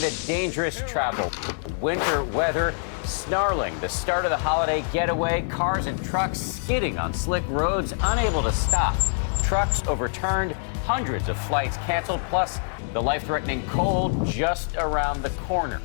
The dangerous travel, winter weather, snarling, the start of the holiday getaway, cars and trucks skidding on slick roads, unable to stop. Trucks overturned, hundreds of flights canceled, plus the life-threatening cold just around the corner.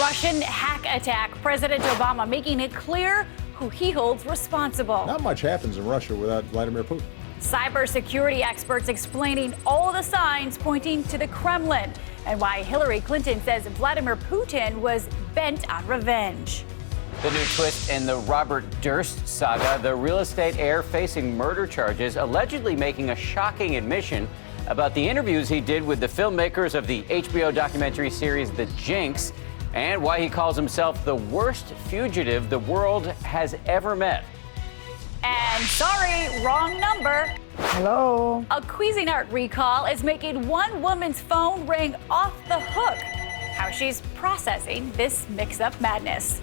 Russian hack attack. President Obama making it clear who he holds responsible. Not much happens in Russia without Vladimir Putin. Cybersecurity experts explaining all the signs pointing to the Kremlin and why Hillary Clinton says Vladimir Putin was bent on revenge. The new twist in the Robert Durst saga, the real estate heir facing murder charges, allegedly making a shocking admission about the interviews he did with the filmmakers of the HBO documentary series The Jinx, and why he calls himself the worst fugitive the world has ever met. And sorry, wrong number. Hello. A Cuisinart recall is making one woman's phone ring off the hook. How she's processing this mix-up madness.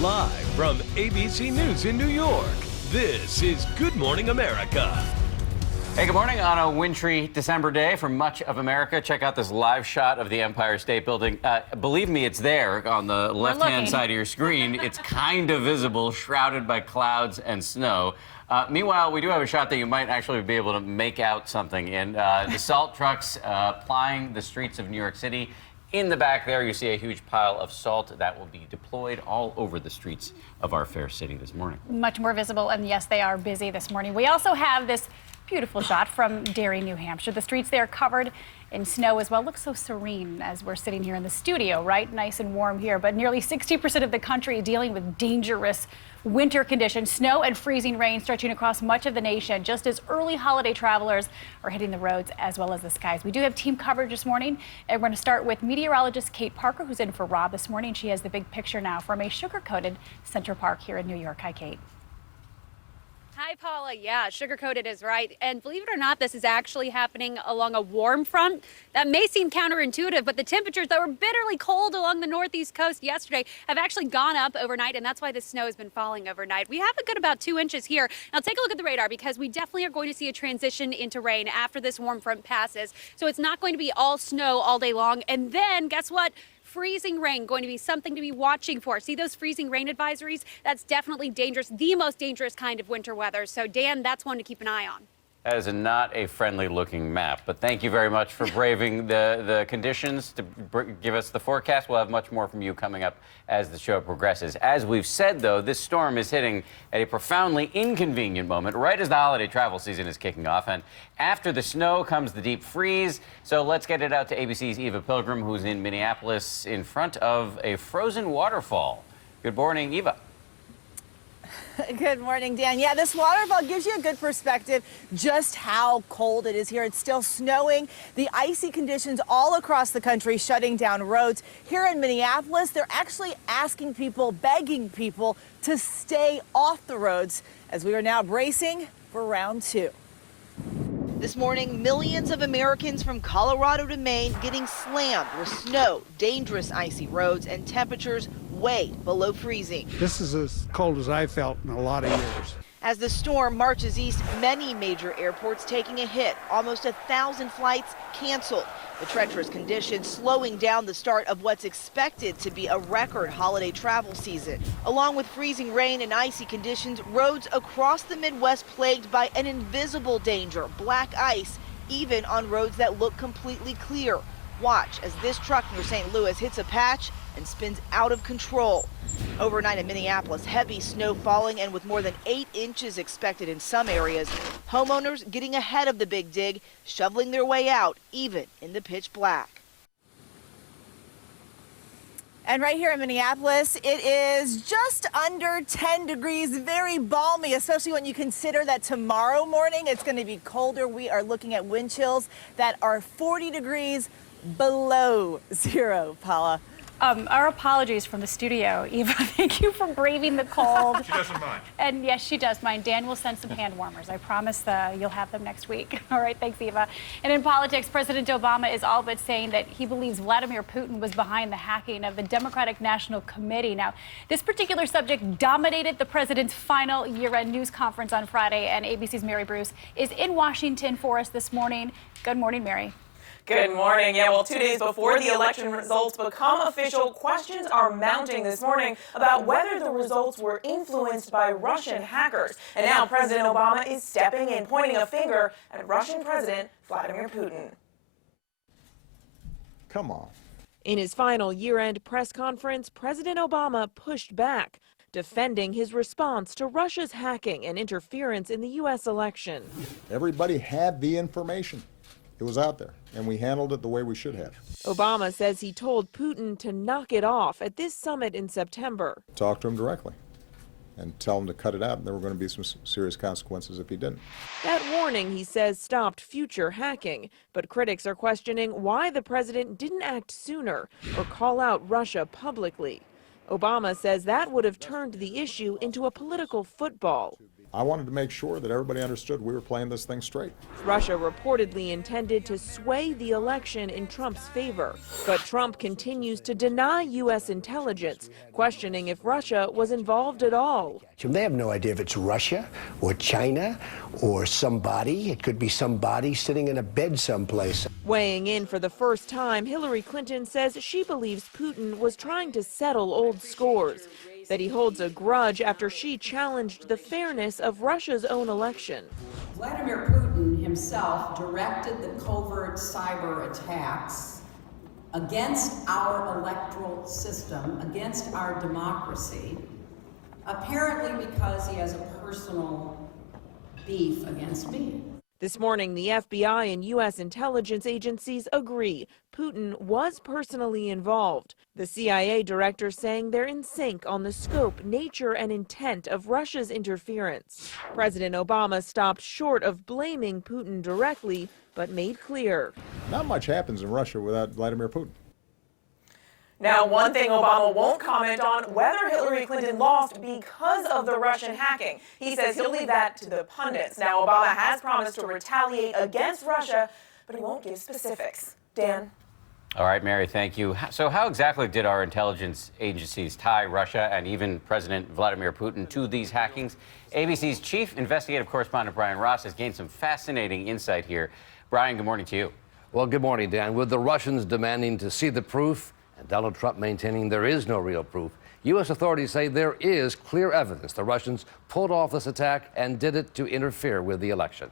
Live from ABC News in New York, this is Good Morning America. Hey, good morning on a wintry December day for much of America. Check out this live shot of the Empire State Building. Believe me, it's there on the left-hand side of your screen. It's kind of visible, shrouded by clouds and snow. Meanwhile, we do have a shot that you might actually be able to make out something in. The salt trucks plying the streets of New York City. In the back there, you see a huge pile of salt that will be deployed all over the streets of our fair city this morning. Much more visible, and yes, they are busy this morning. We also have this beautiful shot from Derry, New Hampshire. The streets there covered in snow as well. Looks so serene as we're sitting here in the studio, right? Nice and warm here, but nearly 60% of the country dealing with dangerous winter conditions, snow and freezing rain stretching across much of the nation, just as early holiday travelers are hitting the roads as well as the skies. We do have team coverage this morning, and we're going to start with meteorologist Kate Parker, who's in for Rob this morning. She has the big picture now from a sugar-coated Center Park here in New York. Hi, Kate. Hi, Paula. Yeah, sugar-coated is right. And believe it or not, this is actually happening along a warm front. That may seem counterintuitive, but the temperatures that were bitterly cold along the northeast coast yesterday have actually gone up overnight, and that's why the snow has been falling overnight. We have a good about 2 inches here. Now, take a look at the radar, because we definitely are going to see a transition into rain after this warm front passes. So it's not going to be all snow all day long. And then, guess what? Freezing rain going to be something to be watching for. See those freezing rain advisories? That's definitely dangerous, the most dangerous kind of winter weather. So, Dan, that's one to keep an eye on. That is not a friendly-looking map, but thank you very much for braving the conditions to give us the forecast. We'll have much more from you coming up as the show progresses. As we've said, though, this storm is hitting at a profoundly inconvenient moment, right as the holiday travel season is kicking off. And after the snow comes the deep freeze. So let's get it out to ABC's Eva Pilgrim, who's in Minneapolis in front of a frozen waterfall. Good morning, Eva. Good morning, Dan. Yeah, this waterfall gives you a good perspective just how cold it is here. It's still snowing. The icy conditions all across the country shutting down roads. Here in Minneapolis, they're actually asking people, begging people to stay off the roads as we are now bracing for round two. This morning, millions of Americans from Colorado to Maine getting slammed with snow, dangerous icy roads, and temperatures way below freezing. This is as cold as I felt in a lot of years. As the storm marches east, many major airports taking a hit. Almost 1,000 flights canceled. The treacherous conditions slowing down the start of what's expected to be a record holiday travel season. Along with freezing rain and icy conditions, roads across the Midwest plagued by an invisible danger, black ice, even on roads that look completely clear. Watch as this truck near St. Louis hits a patch and spins out of control. Overnight in Minneapolis, heavy snow falling, and with more than 8 inches expected in some areas, homeowners getting ahead of the big dig, shoveling their way out, even in the pitch black. And right here in Minneapolis, it is just under 10 degrees, very balmy, especially when you consider that tomorrow morning it's going to be colder. We are looking at wind chills that are 40 degrees below zero, Paula. Our apologies from the studio, Eva. Thank you for braving the cold. She doesn't mind. And yes, she does mind. Dan will send some hand warmers. I promise you'll have them next week. All right, thanks, Eva. And in politics, President Obama is all but saying that he believes Vladimir Putin was behind the hacking of the Democratic National Committee. Now, this particular subject dominated the president's final year-end news conference on Friday, and ABC's Mary Bruce is in Washington for us this morning. Good morning, Mary. Good morning. Yeah, well, 2 days before the election results become official, questions are mounting this morning about whether the results were influenced by Russian hackers. And now President Obama is stepping in, pointing a finger at Russian President Vladimir Putin. Come on. In his final year-end press conference, President Obama pushed back, defending his response to Russia's hacking and interference in the U.S. election. Everybody had the information. It was out there, and we handled it the way we should have. Obama says he told Putin to knock it off at this summit in September. Talk to him directly and tell him to cut it out. There were going to be some serious consequences if he didn't. That warning, he says, stopped future hacking. But critics are questioning why the president didn't act sooner or call out Russia publicly. Obama says that would have turned the issue into a political football. I wanted to make sure that everybody understood we were playing this thing straight. Russia reportedly intended to sway the election in Trump's favor. But Trump continues to deny U.S. intelligence, questioning if Russia was involved at all. They have no idea if it's Russia or China or somebody. It could be somebody sitting in a bed someplace. Weighing in for the first time, Hillary Clinton says she believes Putin was trying to settle old scores, that he holds a grudge after she challenged the fairness of Russia's own election. Vladimir Putin himself directed the covert cyber attacks against our electoral system, against our democracy, apparently because he has a personal beef against me. This morning, the FBI and U.S. intelligence agencies agree Putin was personally involved. The CIA director saying they're in sync on the scope, nature, and intent of Russia's interference. President Obama stopped short of blaming Putin directly, but made clear. Not much happens in Russia without Vladimir Putin. Now, one thing Obama won't comment on, whether Hillary Clinton lost because of the Russian hacking. He says he'll leave that to the pundits. Now, Obama has promised to retaliate against Russia, but he won't give specifics. Dan? All right, Mary, thank you. So how exactly did our intelligence agencies tie Russia and even President Vladimir Putin to these hackings? ABC's chief investigative correspondent Brian Ross has gained some fascinating insight here. Brian, good morning to you. Well, good morning, Dan. With the Russians demanding to see the proof and Donald Trump maintaining there is no real proof, U.S. authorities say there is clear evidence the Russians pulled off this attack and did it to interfere with the election.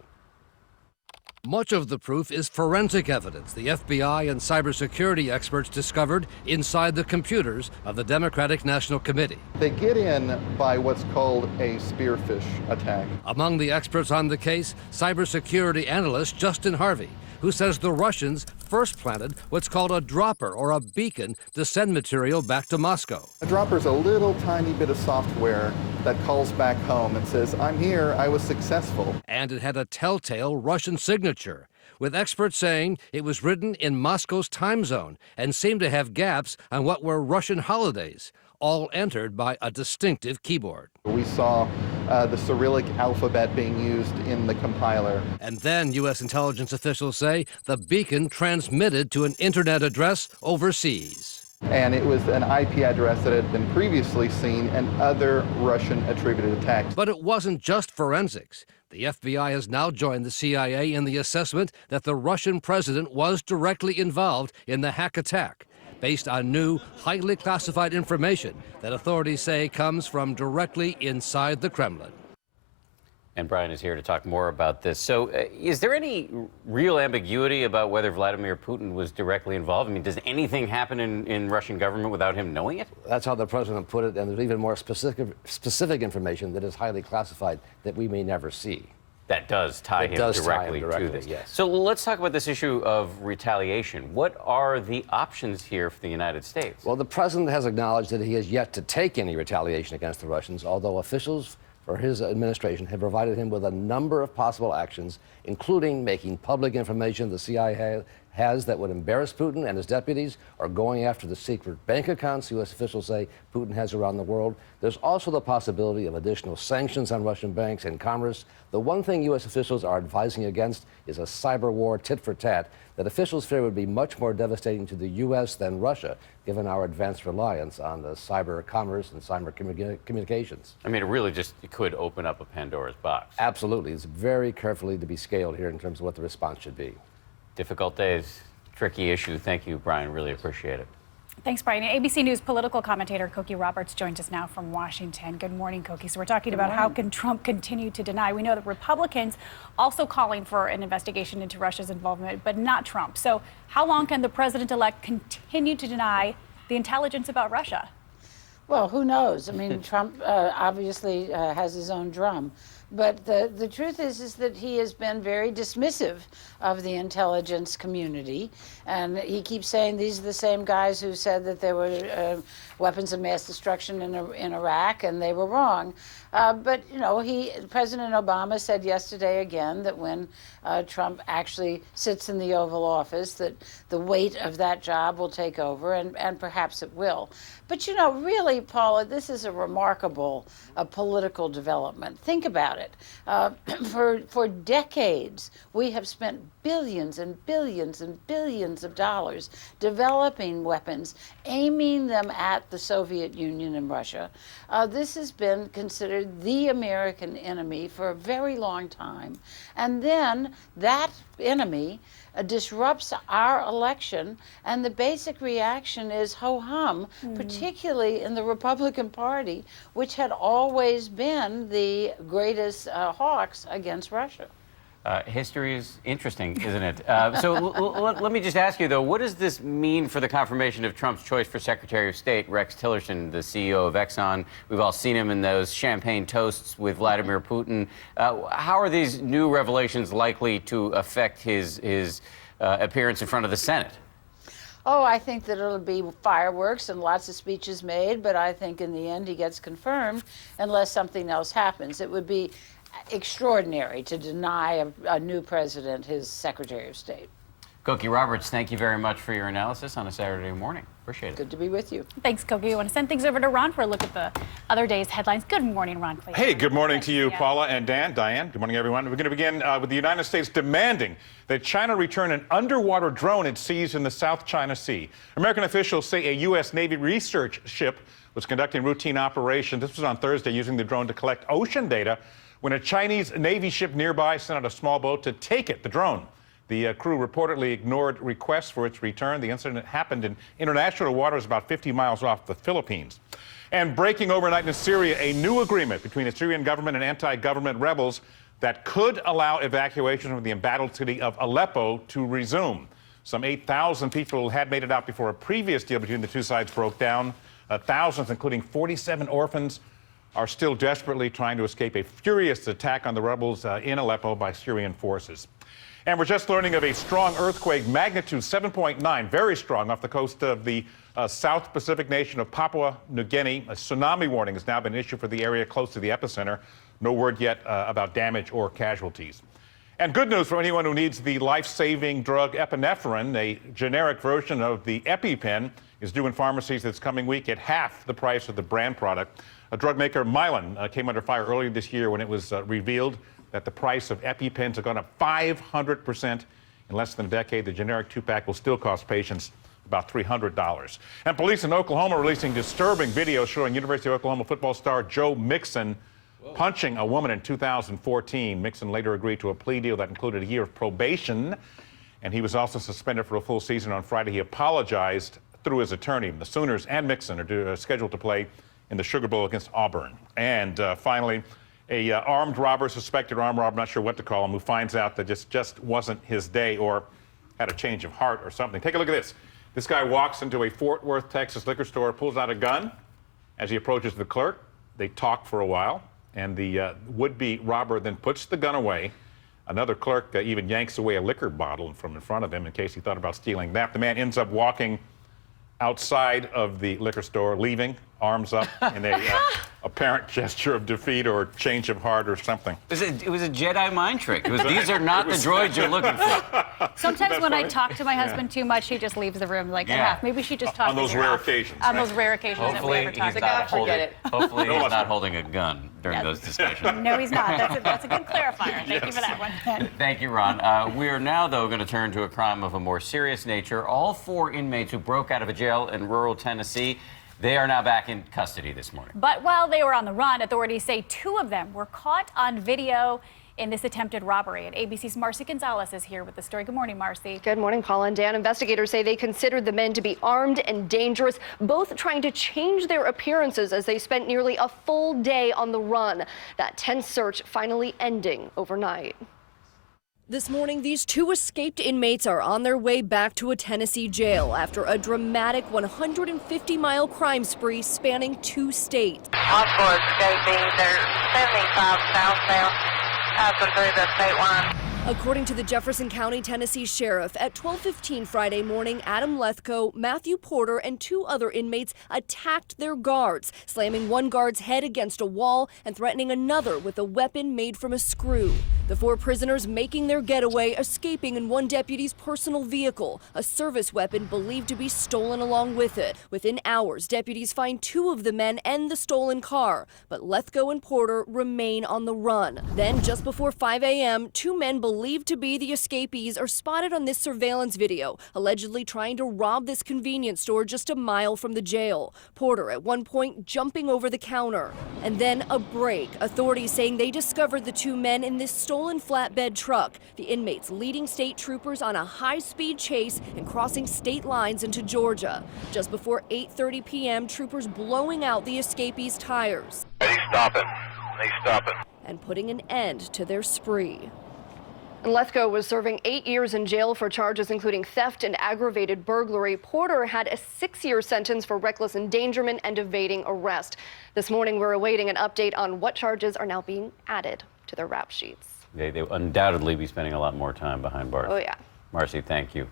Much of the proof is forensic evidence the FBI and cybersecurity experts discovered inside the computers of the Democratic National Committee. They get in by what's called a spearfish attack. Among the experts on the case, cybersecurity analyst Justin Harvey, who says the Russians first planted what's called a dropper or a beacon to send material back to Moscow. A dropper's a little tiny bit of software that calls back home and says, I'm here, I was successful. And it had a telltale Russian signature, with experts saying it was written in Moscow's time zone and seemed to have gaps on what were Russian holidays, all entered by a distinctive keyboard. We saw the Cyrillic alphabet being used in the compiler. And then U.S. intelligence officials say the beacon transmitted to an internet address overseas. And it was an IP address that had been previously seen in other Russian attributed attacks. But it wasn't just forensics. The FBI has now joined the CIA in the assessment that the Russian president was directly involved in the hack attack, based on new, highly classified information that authorities say comes from directly inside the Kremlin. And Brian is here to talk more about this. So is there any real ambiguity about whether Vladimir Putin was directly involved? I mean, does anything happen in Russian government without him knowing it? That's how the president put it, and there's even more specific information that is highly classified that we may never see. That does tie him directly to this. Yes. So let's talk about this issue of retaliation. What are the options here for the United States? Well, the president has acknowledged that he has yet to take any retaliation against the Russians, although officials for his administration have provided him with a number of possible actions, including making public information the CIA has that would embarrass Putin and his deputies, or going after the secret bank accounts U.S. officials say Putin has around the world. There's also the possibility of additional sanctions on Russian banks and commerce. The one thing U.S. officials are advising against is a cyber war tit for tat that officials fear would be much more devastating to the U.S. than Russia, given our advanced reliance on the cyber commerce and cyber communications. I mean, it really just could open up a Pandora's box. Absolutely. It's very carefully to be scaled here in terms of what the response should be. Difficult days tricky issue. Thank you, Brian. Really appreciate it. Thanks, Brian. ABC News political commentator Cokie Roberts joins us now from Washington. Good morning, Cokie. So we're talking about how can Trump continue to deny. We know that Republicans also calling for an investigation into Russia's involvement, but not Trump. So how long can the president-elect continue to deny the intelligence about Russia? Well, who knows? I mean, Trump obviously has his own drum. But the truth is that he has been very dismissive of the intelligence community. And he keeps saying these are the same guys who said that there were weapons of mass destruction in Iraq, and they were wrong. But, you know, President Obama said yesterday again that when Trump actually sits in the Oval Office, that the weight of that job will take over, and perhaps it will. But, you know, really, Paula, this is a remarkable political development. Think about it. For decades, we have spent billions and billions and billions of dollars developing weapons, aiming them at the Soviet Union and Russia. This has been considered the American enemy for a very long time. And then that enemy disrupts our election, and the basic reaction is ho-hum, particularly in the Republican Party, which had always been the greatest hawks against Russia. History is interesting, isn't it? So let me just ask you, though, what does this mean for the confirmation of Trump's choice for Secretary of State, Rex Tillerson, the CEO of Exxon? We've all seen him in those champagne toasts with Vladimir Putin. How are these new revelations likely to affect his appearance in front of the Senate? Oh, I think that it'll be fireworks and lots of speeches made, but I think in the end he gets confirmed unless something else happens. It would be extraordinary to deny a new president his Secretary of State. Cokie Roberts, thank you very much for your analysis on a Saturday morning. Appreciate it. Good to be with you. Thanks, Cokie. I want to send things over to Ron for a look at the other day's headlines. Good morning, Ron Clayton. Hey, good morning to you, Paula and Diane. Good morning, everyone. We're going to begin with the United States demanding that China return an underwater drone it seized in the South China Sea. American officials say a U.S. Navy research ship was conducting routine operations. This was on Thursday, using the drone to collect ocean data when a Chinese Navy ship nearby sent out a small boat to take it, the drone. The crew reportedly ignored requests for its return. The incident happened in international waters about 50 miles off the Philippines. And breaking overnight in Syria, a new agreement between the Syrian government and anti-government rebels that could allow evacuation from the embattled city of Aleppo to resume. Some 8,000 people had made it out before a previous deal between the two sides broke down. Thousands, including 47 orphans, are still desperately trying to escape a furious attack on the rebels in Aleppo by Syrian forces. And we're just learning of a strong earthquake, magnitude 7.9, very strong, off the coast of the South Pacific nation of Papua New Guinea. A tsunami warning has now been issued for the area close to the epicenter. No word yet about damage or casualties. And good news for anyone who needs the life-saving drug epinephrine. A generic version of the EpiPen is due in pharmacies this coming week at half the price of the brand product. A drug maker, Mylan, came under fire earlier this year when it was revealed that the price of EpiPens have gone up 500% in less than a decade. The generic two-pack will still cost patients about $300. And police in Oklahoma are releasing disturbing videos showing University of Oklahoma football star Joe Mixon punching a woman in 2014. Mixon later agreed to a plea deal that included a year of probation, and he was also suspended for a full season on Friday. He apologized through his attorney. The Sooners and Mixon are scheduled to play in the Sugar Bowl against Auburn. And finally, a armed robber, suspected armed robber, not sure what to call him, who finds out that just wasn't his day or had a change of heart or something. Take a look at this. This guy walks into a Fort Worth, Texas liquor store, pulls out a gun. As he approaches the clerk, they talk for a while, and the would-be robber then puts the gun away. Another clerk even yanks away a liquor bottle from in front of him in case he thought about stealing that. The man ends up walking outside of the liquor store, leaving, arms up, in a apparent gesture of defeat or change of heart or something. It was a Jedi mind trick. These are not the droids you're looking for. Sometimes when I talk to my husband too much, he just leaves the room like a half. Maybe she just talks on those rare occasions. On those rare occasions that we ever talk about. Hopefully he's not holding a gun during those discussions. No, he's not. That's a good clarifier. Thank you for that one. Thank you, Ron. We are now, though, going to turn to a crime of a more serious nature. All 4 inmates who broke out of a jail in rural Tennessee, they are now back in custody this morning. But while they were on the run, authorities say 2 of them were caught on video in this attempted robbery. And ABC's Marcy Gonzalez is here with the story. Good morning, Marcy. Good morning, Paula and Dan. Investigators say they considered the men to be armed and dangerous, both trying to change their appearances as they spent nearly a full day on the run. That tense search finally ending overnight. This morning, these two escaped inmates are on their way back to a Tennessee jail after a dramatic 150-mile crime spree spanning 2 states. Multiple escaping. They're 75 southbound, passing through the state line. According to the Jefferson County, Tennessee Sheriff, at 12:15 Friday morning, Adam Lethko, Matthew Porter, and 2 other inmates attacked their guards, slamming one guard's head against a wall and threatening another with a weapon made from a screw. The 4 prisoners making their getaway, escaping in one deputy's personal vehicle, a service weapon believed to be stolen along with it. Within hours, deputies find 2 of the men and the stolen car, but Lethko and Porter remain on the run. Then, just before 5 a.m., 2 men believed to be the escapees are spotted on this surveillance video, allegedly trying to rob this convenience store just a mile from the jail. Porter, at one point, jumping over the counter. And then a break. Authorities saying they discovered the 2 men in this stolen flatbed truck. The inmates leading state troopers on a high-speed chase and crossing state lines into Georgia. Just before 8:30 p.m., troopers blowing out the escapees' tires. He's stopping. He's stopping. And putting an end to their spree. And Lethko was serving 8 years in jail for charges including theft and aggravated burglary. Porter had a 6-year sentence for reckless endangerment and evading arrest. This morning, we're awaiting an update on what charges are now being added to their rap sheets. They undoubtedly be spending a lot more time behind bars. Oh, yeah. Marcy, thank you.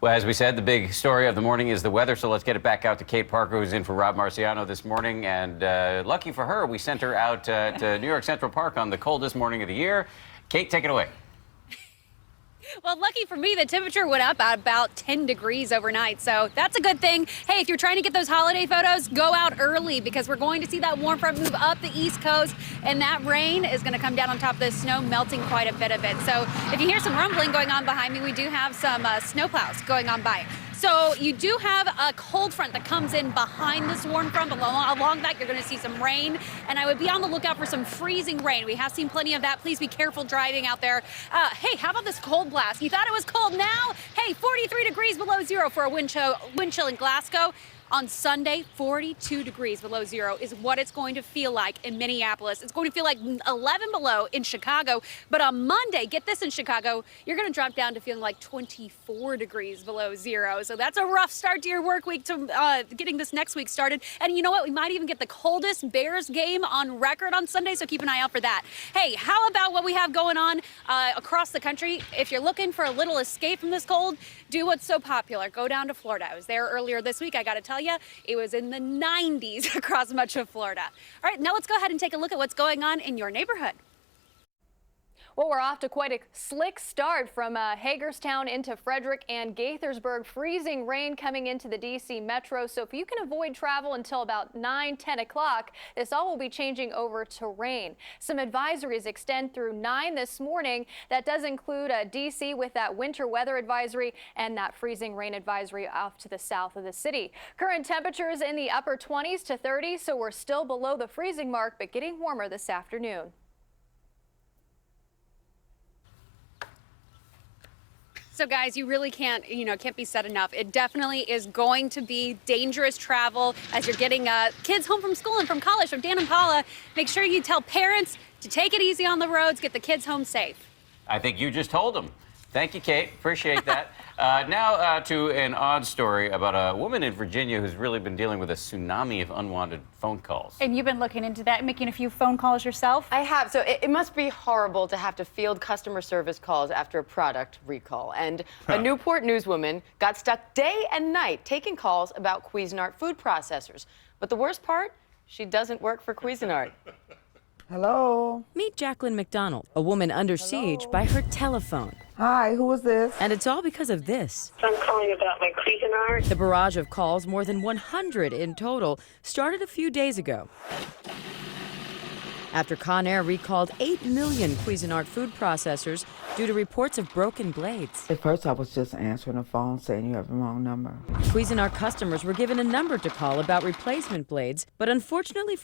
Well, as we said, the big story of the morning is the weather, so let's get it back out to Kate Parker, who's in for Rob Marciano this morning. And lucky for her, we sent her out to New York Central Park on the coldest morning of the year. Kate, take it away. Well, lucky for me, the temperature went up at about 10 degrees overnight, so that's a good thing. Hey, if you're trying to get those holiday photos, go out early because we're going to see that warm front move up the East Coast, and that rain is going to come down on top of the snow, melting quite a bit of it. So if you hear some rumbling going on behind me, we do have some snowplows going on by. So you do have a cold front that comes in behind this warm front, but along that you're going to see some rain, and I would be on the lookout for some freezing rain. We have seen plenty of that. Please be careful driving out there. Hey, how about this cold blast? You thought it was cold now? Hey, 43 degrees below zero for a wind chill in Glasgow. On Sunday, 42 degrees below zero is what it's going to feel like in Minneapolis. It's going to feel like 11 below in Chicago. But on Monday, get this, in Chicago, you're going to drop down to feeling like 24 degrees below zero. So that's a rough start to your work week, to getting this next week started. And you know what? We might even get the coldest Bears game on record on Sunday, so keep an eye out for that. Hey, how about what we have going on across the country? If you're looking for a little escape from this cold, do what's so popular. Go down to Florida. I was there earlier this week. I got to tell you, it was in the 90s across much of Florida. All right, now let's go ahead and take a look at what's going on in your neighborhood. Well, we're off to quite a slick start from Hagerstown into Frederick and Gaithersburg. Freezing rain coming into the D.C. metro. So if you can avoid travel until about 9-10 o'clock, this all will be changing over to rain. Some advisories extend through 9 this morning. That does include D.C. with that winter weather advisory and that freezing rain advisory off to the south of the city. Current temperatures in the upper 20s to 30s, so we're still below the freezing mark, but getting warmer this afternoon. So guys, you really can't be said enough. It definitely is going to be dangerous travel as you're getting kids home from school and from college. So Dan and Paula, make sure you tell parents to take it easy on the roads, get the kids home safe. I think you just told them. Thank you, Kate. Appreciate that. Now to an odd story about a woman in Virginia who's really been dealing with a tsunami of unwanted phone calls. And you've been looking into that, making a few phone calls yourself? I have. So it must be horrible to have to field customer service calls after a product recall. And a Newport newswoman got stuck day and night taking calls about Cuisinart food processors. But the worst part, she doesn't work for Cuisinart. Hello? Meet Jacqueline McDonald, a woman under siege by her telephone. Hi, who is this? And it's all because of this. I'm calling about my Cuisinart. The barrage of calls, more than 100 in total, started a few days ago. After Conair recalled 8 million Cuisinart food processors due to reports of broken blades. At first, I was just answering the phone saying you have the wrong number. Cuisinart customers were given a number to call about replacement blades, but unfortunately